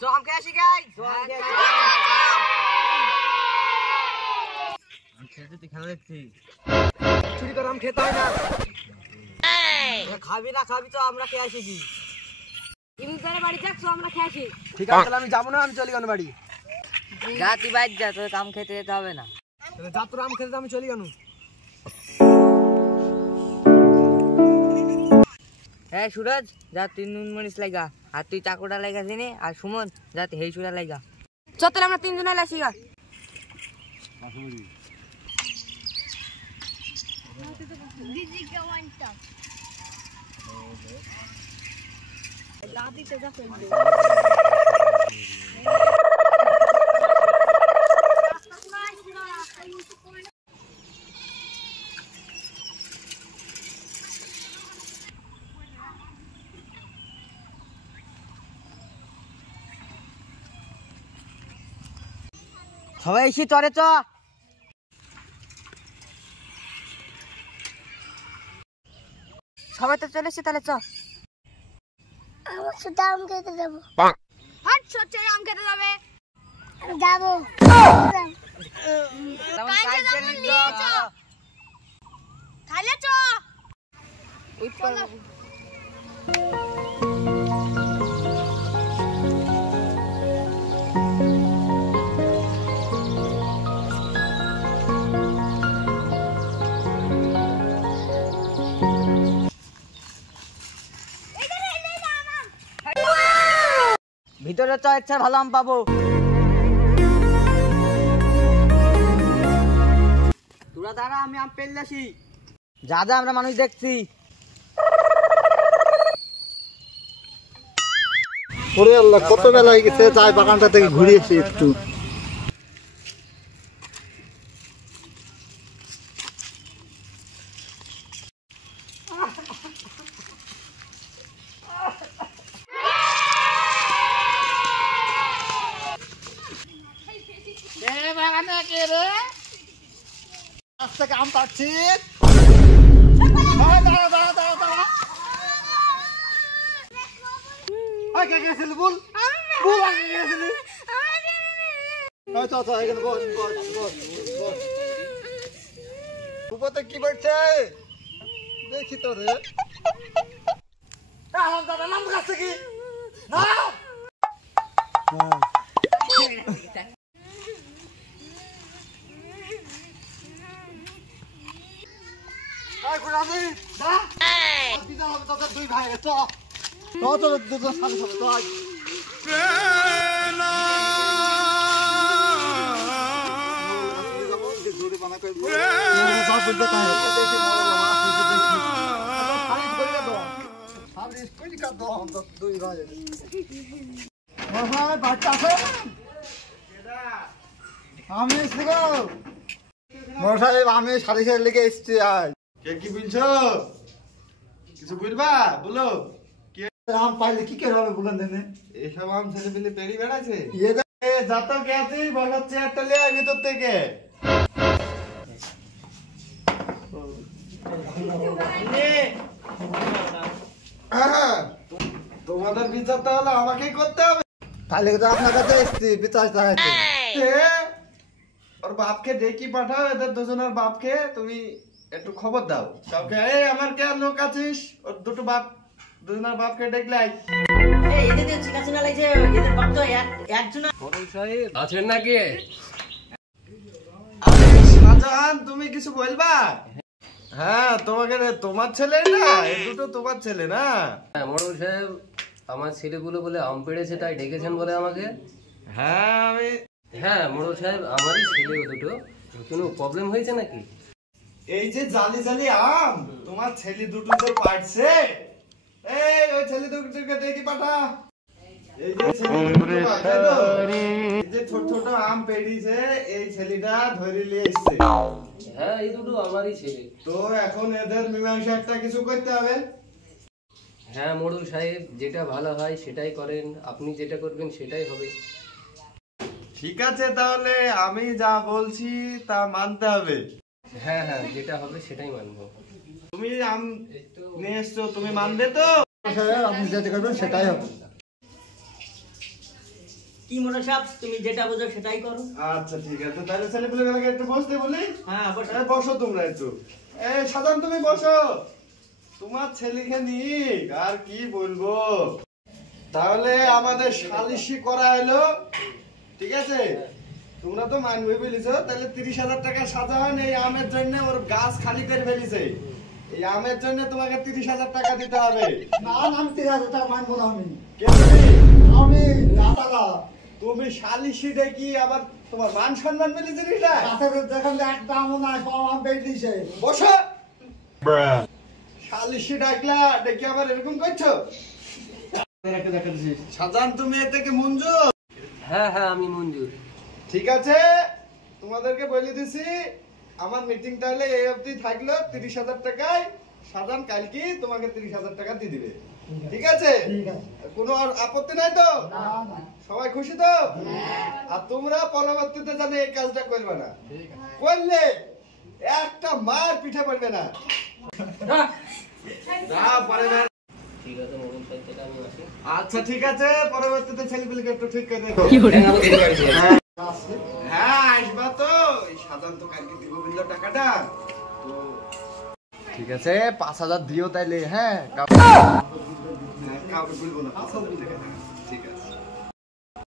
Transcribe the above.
তো আম খেয়ে আসি গাইস, আম খেতে তুই খেলা দেখছি, চুরি করে আম খেতে হয় না। খাবি না খাবি তো আমরা খেয়ে আসি কি ইমদারে বাড়ি যাচ্ছ, আমরা খেয়ে আসি। ঠিক আছে তাহলে আমি যাবো না, আমি চলি কেন বাড়ি। যা তুই বাইরে যা, তোর আম খেতে যেতে হবে না। যা তোর আম খেতে, আমি চলি কেন। হ্যাঁ সুরজ যা, তুই নুন মরিচ লাগা, আর তুই চাকুটা লাগা দিনে, আর সুমন যা তুই হেই চুড়া লাগা। চল আমরা তিনজনে লাসি গা। সবাই এসে চরে চ। সবাই তো চলে এসে, তাহলে চ। আমার ছোট আম খেতে যাবো। হাট ছোট আম খেতে যাবে, যাবো। তাহলে চ। ভিতরে চ, ইচ্ছা ভালো আম পাবো। তোরা দাঁড়া, আমি আম পেলে আসি। যা যা, আমরা মানুষ দেখছি। ওরে আল্লাহ, কত বেলা হয়ে গেছে, চাই বাগানটা থেকে ঘুরে এসে একটু। আম পাচ্ছি, বল বল আগে গেছিলি। কি বলছে দেখি তো রে। নাম কাছে কি দুই ভাই দুজন সাথে আমি সাড়ে সাড়ে লেগে এসছি। কি বলছো, কিছু বুঝবা বলো। আম পাইলে কি করে হবে বলেন দেনে, এসব আম ছেলে পেলে পেড়ি বেড়াচ্ছে। যত গেছি বড় চেয়ারটা লিয়ে ভিতর থেকে। তোমাদের বিচার তাহলে আমাকেই করতে হবে। তাহলে তো আপনার কাছে এসছি বিচার চাইতে। ওর বাপকে ডেকে পাঠাও, এদের দুজনের বাপকে তুমি একটু খবর দাও কাউকে। এই আমার কে লোক আছিস, ওর দুটো বাপ, দুজনের বাপকে ডেকলাই। আছেন নাকি শাহজাহান, তুমি কিছু বলবা? হ্যাঁ তোমাকে, তোমার ছেলে না, এই দুটো তোমার ছেলে না? মোড়ল সাহেব, আমার ছেলেগুলো বলে আম পেড়েছে তাই ডেকেছেন বলে আমাকে। হ্যাঁ মোড়ল সাহেব, আমারই ছেলে দুটো। কোনো প্রবলেম হয়েছে নাকি? এই যে জালি জালি আম তোমার ছেলে দুটো যে পাড়ছে, এই ওই ছেলে দুটোকে ডেকে পাঠা। এই যে ছোট ছোট আম পেড়িছে, এই ছেলেটা ধরে নিয়ে এসছে। হ্যাঁ এই দুটো আমারই ছেলে। তো এখন এদের মীমাংসা একটা কিছু করতে হবে। হ্যাঁ মোড়ল সাহেব, যেটা ভালো হয় সেটাই করেন, আপনি যেটা করবেন সেটাই হবে। ঠিক আছে, তাহলে আমি যা বলছি তা মানতে হবে। হ্যাঁ হ্যাঁ, যেটা হবে সেটাই মানবো। তুমি আম নিয়ে এসছো, তুমি মানবে তো? আপনি যেটা করবেন সেটাই হবে। কি মনে সাহেব তুমি যেটা বোঝো সেটাই করো। আচ্ছা ঠিক আছে, তাহলে ছেলেপেলেগুলোকে একটু বসতে বলি। হ্যাঁ বসো তোমরা একটু। এই সাধারণ তুমি বসো, তোমার ছেলেকে নিয়ে আর কি বলবো। তাহলে আমাদের সালিশি করা হলো, ঠিক আছে? তোমরা তো মানবে বলেছো, তাহলে 30,000 টাকা সাজা হয় এই আমের জন্য, ওর গাছ খালি করে ফেলিছে। এই আমের জন্য তোমাকে 30,000 টাকা দিতে হবে। না আমি 30,000 টাকা মানবো না। আমি দাতালা তুমি সালিশি ডেকি আবার তোমার মান সম্মান মিলে জিনিসটা দেখেন একটা আমও নাই, সব আম পেয়ে দিছে। বসো। সালিশি ডাকলা ডেকে আবার এরকম করছো? সাজান তুমি এ থেকে মঞ্জুর? হ্যাঁ হ্যাঁ আমি মঞ্জুর। ঠিক আছে, তোমাদেরকে বলে দিছি আমার মিটিং তাহলে এই অবধি থাকলো। 30,000 টাকায় সাজান কালকে তোমাকে 30,000 টাকা দিয়ে দিবে, ঠিক আছে? কোনো আর আপত্তি নাই তো? সবাই খুশি তো? আর তোমরা পরবর্তীতে জানে এই কাজটা করবে না, করলে একটা মার পিঠে পড়বে না। ঠিক আছে মোড়ল সাহেব, তাহলে আমি আসি। আচ্ছা ঠিক আছে, পরবর্তীতে ছেলেপিলেকে একটু ঠিক করে দেখো। হ্যাঁ আসবা তো, এই সাধারণ তো কালকে দিব বললো টাকাটা তো। ঠিক আছে 5,000 দিও তাইলে। হ্যাঁ কাউকে বলবো না, 5,000 টাকা। ঠিক আছে।